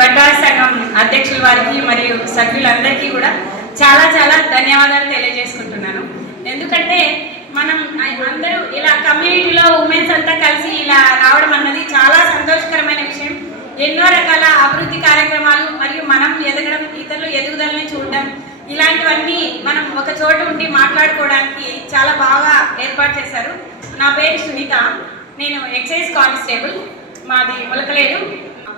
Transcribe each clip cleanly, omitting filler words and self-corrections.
బట్టాల సంఘం అధ్యక్షుల వారికి మరియు సభ్యులందరికీ కూడా చాలా చాలా ధన్యవాదాలు తెలియజేసుకుంటున్నాను. ఎందుకంటే మనం అందరూ ఇలా కమ్యూనిటీలో ఉమెన్స్ అంతా కలిసి ఇలా రావడం అన్నది చాలా సంతోషకరమైన విషయం. ఎన్నో రకాల అభివృద్ధి కార్యక్రమాలు మరియు మనం ఎదగడం, ఇతరులు ఎదుగుదలని చూడడం, ఇలాంటివన్నీ మనం ఒక చోట ఉండి మాట్లాడుకోవడానికి చాలా బాగా ఏర్పాటు చేశారు. నా పేరు సునీత, నేను ఎక్సైజ్ కానిస్టేబుల్, మాది ములకలేరు.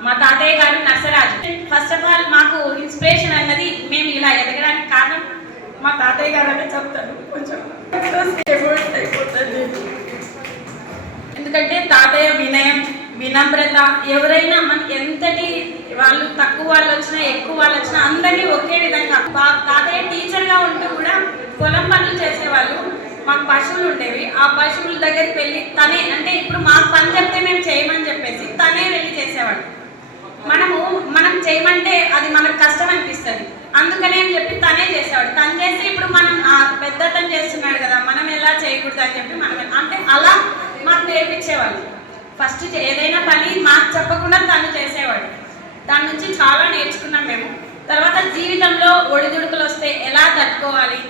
మా తాతయ్య గారు నర్సరాజు. ఫస్ట్ ఆఫ్ ఆల్ మాకు ఇన్స్పిరేషన్ అన్నది మేము ఇలా ఎదగడానికి కారణం మా తాతయ్య గారు అంటే చెప్తాను. కొంచెం అయిపోతుంది, ఎందుకంటే తాతయ్య వినయం, వినమ్రత, ఎవరైనా మనకి ఎంతటి వాళ్ళు తక్కువ వాళ్ళు వచ్చినా ఎక్కువ వాళ్ళు వచ్చినా అందరినీ ఒకే విధంగా. తాతయ్య టీచర్గా ఉంటూ కూడా పొలం పనులు చేసేవాళ్ళు. మాకు పశువులు ఉండేవి, ఆ పశువుల దగ్గరికి వెళ్ళి తనే, అంటే ఇప్పుడు మాకు పని చెప్తే మేము చేయమని చెప్పేసి తనే వెళ్ళి చేసేవాడు. మనం చేయమంటే అది మనకు కష్టం అనిపిస్తుంది, అందుకనే అని చెప్పి తనే చేసేవాడు. తను చేసి ఇప్పుడు మనం పెద్దతను చేస్తున్నాడు కదా, మనం ఎలా చేయకూడదు అని చెప్పి మనం అంటే అలా మాకు నేర్పించేవాళ్ళు. ఫస్ట్ ఏదైనా పని మాకు చెప్పకుండా తను చేసేవాడు. దాని నుంచి చాలా నేర్చుకున్నాం మేము. తర్వాత జీవితంలో ఒడిదుడుకులు వస్తే ఎలా తట్టుకోవాలి,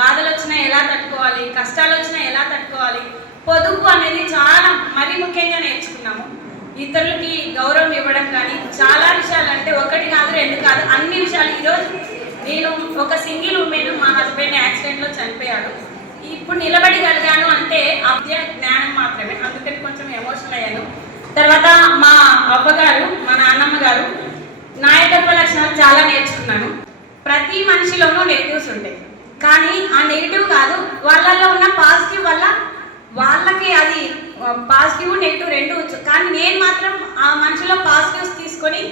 బాధలు వచ్చినా ఎలా తట్టుకోవాలి, కష్టాలు వచ్చినా ఎలా తట్టుకోవాలి, పొదుపు అనేది చాలా మరీ ముఖ్యంగా నేర్చుకున్నాము. ఇతరులకి గౌరవం ఇవ్వడం కానీ చాలా విషయాలు, అంటే ఒకటి కాదు రెండు కాదు అన్ని విషయాలు. ఈరోజు నేను ఒక సింగిల్ ఉమెన్, మా హస్బెండ్ యాక్సిడెంట్లో చనిపోయాడు. ఇప్పుడు నిలబడగలిగాను అంటే అవిద్య జ్ఞానం మాత్రమే, అందుకని కొంచెం ఎమోషనల్ అయ్యాను. తర్వాత మా అవ్వగారు, మా నాన్నమ్మ గారు నాయకత్వ లక్షణాలు చాలా నేర్చుకున్నాను. ప్రతి మనిషిలోనూ నెగిటివ్స్ ఉంటాయి, కానీ ఆ నెగిటివ్ కాదు, వాళ్ళల్లో ఉన్న పాజిటివ్ వల్ల వాళ్ళకి అది పాజిటివ్ నెగిటివ్ రెండు వచ్చు. కానీ నేను మాత్రం ఆ మనిషిలో పాజిటివ్స్ తీసుకొని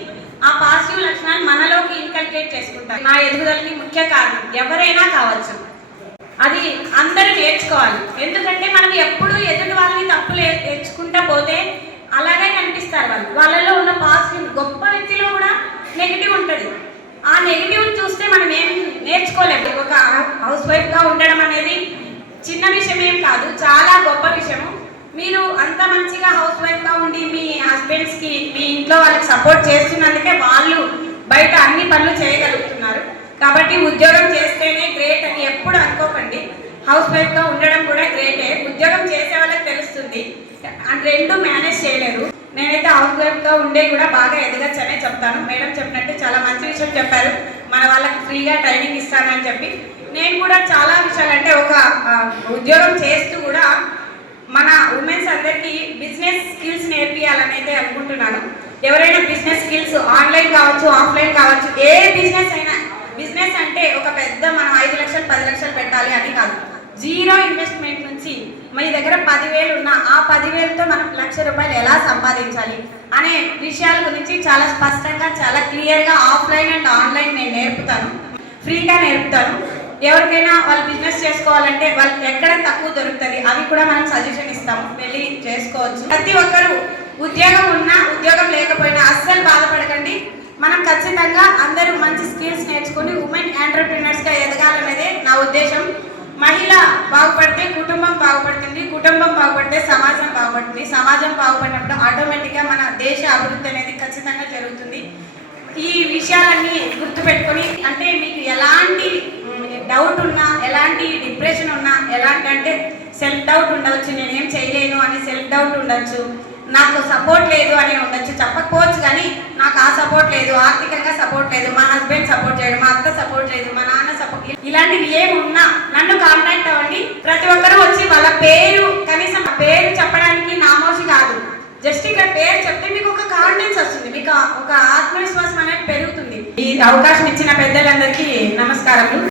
ఆ పాజిటివ్ లక్షణాలు మనలోకి ఇన్కల్కేట్ చేసుకుంటాను. నా ఎదుగుదలకి ముఖ్య కారణం ఎవరైనా కావచ్చు, అది అందరూ నేర్చుకోవాలి. ఎందుకంటే మనం ఎప్పుడు ఎదుటి వాళ్ళని తప్పులు నేర్చుకుంటా పోతే అలాగే కనిపిస్తారు వాళ్ళు. వాళ్ళలో ఉన్న పాజిటివ్, గొప్ప వ్యక్తిలో కూడా నెగిటివ్ ఉంటుంది. ఆ నెగిటివ్ చూస్తే మనం ఏం నేర్చుకోలేము. ఒక హౌస్ వైఫ్గా ఉండడం అనేది చిన్న విషయం ఏం కాదు, చాలా గొప్ప విషయము. మీరు అంత మంచిగా హౌస్ వైఫ్గా ఉండి మీ హస్బెండ్స్కి, మీ ఇంట్లో వాళ్ళకి సపోర్ట్ చేస్తున్నందుకే వాళ్ళు బయట అన్ని పనులు చేయగలుగుతున్నారు. కాబట్టి ఉద్యోగం చేస్తేనే గ్రేట్ అని ఎప్పుడు అనుకోకండి. హౌస్ వైఫ్గా ఉండడం కూడా గ్రేటే, ఉద్యోగం చేసే వాళ్ళకి తెలుస్తుంది. రెండు మేనేజ్ చేయలేరు. నేనైతే హౌస్ వైఫ్గా ఉండే కూడా బాగా ఎదగచ్చనే చెప్తాను. మేడం చెప్పినట్టు చాలా మంచి విషయం చెప్పారు, మన వాళ్ళకి ఫ్రీగా ట్రైనింగ్ ఇస్తానని చెప్పి. నేను కూడా చాలా విషయాలు, అంటే ఒక ఉద్యోగం చేస్తూ కూడా మన ఉమెన్స్ అందరికీ బిజినెస్ స్కిల్స్ నేర్పియాలని అయితే అనుకుంటున్నాను. ఎవరైనా బిజినెస్ స్కిల్స్ ఆన్లైన్ కావచ్చు, ఆఫ్లైన్ కావచ్చు, ఏ బిజినెస్ అయినా. బిజినెస్ అంటే ఒక పెద్ద మనం 5 లక్షలు 10 లక్షలు పెట్టాలి అని కాదు. జీరో ఇన్వెస్ట్మెంట్ నుంచి మీ దగ్గర 10,000 ఉన్నా ఆ 10,000తో మనం ₹1,00,000 ఎలా సంపాదించాలి అనే విషయాల గురించి చాలా స్పష్టంగా, చాలా క్లియర్గా ఆఫ్లైన్ అండ్ ఆన్లైన్ నేను నేర్పుతాను, ఫ్రీగా నేర్పుతాను. ఎవరికైనా వాళ్ళు బిజినెస్ చేసుకోవాలంటే వాళ్ళకి ఎక్కడ తక్కువ దొరుకుతుంది అవి కూడా మనం సజెషన్ ఇస్తాము, వెళ్ళి చేసుకోవచ్చు. ప్రతి ఒక్కరూ ఉద్యోగం ఉన్నా ఉద్యోగం లేకపోయినా అస్సలు బాధపడకండి. మనం ఖచ్చితంగా అందరూ మంచి స్కిల్స్ నేర్చుకుని ఉమెన్ ఎంటర్‌ప్రెన్యూర్స్గా ఎదగాలనేదే నా ఉద్దేశం. మహిళ బాగుపడితే కుటుంబం బాగుపడుతుంది, కుటుంబం బాగుపడితే సమాజం బాగుపడుతుంది, సమాజం బాగుపడినప్పుడు ఆటోమేటిక్గా మన దేశ అభివృద్ధి అనేది ఖచ్చితంగా జరుగుతుంది. ఈ విషయాలన్నీ గుర్తుపెట్టుకొని, అంటే మీకు ఎలాంటి డౌట్ ఉన్నా, ఎలాంటి డిప్రెషన్ ఉన్నా, ఎలాంటి అంటే సెల్ఫ్ డౌట్ ఉండవచ్చు, నేనేం చేయలేను అని సెల్ఫ్ డౌట్ ఉండొచ్చు, నాకు సపోర్ట్ లేదు అని ఉండొచ్చు, చెప్పకపోవచ్చు. కానీ నాకు ఆ సపోర్ట్ లేదు, ఆర్థికంగా సపోర్ట్ లేదు, మా హస్బెండ్ సపోర్ట్ చేయడు, మా అత్త సపోర్ట్ చేయదు, మా నాన్న సపోర్ట్, ఇలాంటివి ఏమున్నా నన్ను కాంటాక్ట్ అవ్వండి. ప్రతి ఒక్కరూ వచ్చి వాళ్ళ పేరు, కనీసం పేరు చెప్పడానికి నామోషి కాదు, జస్ట్ ఇక్కడ పేరు చెప్తే మీకు ఒక కాన్ఫిడెన్స్ వస్తుంది, మీకు ఒక ఆత్మవిశ్వాసం అనేది పెరుగుతుంది. ఈ అవకాశం ఇచ్చిన పెద్దలందరికీ నమస్కారములు.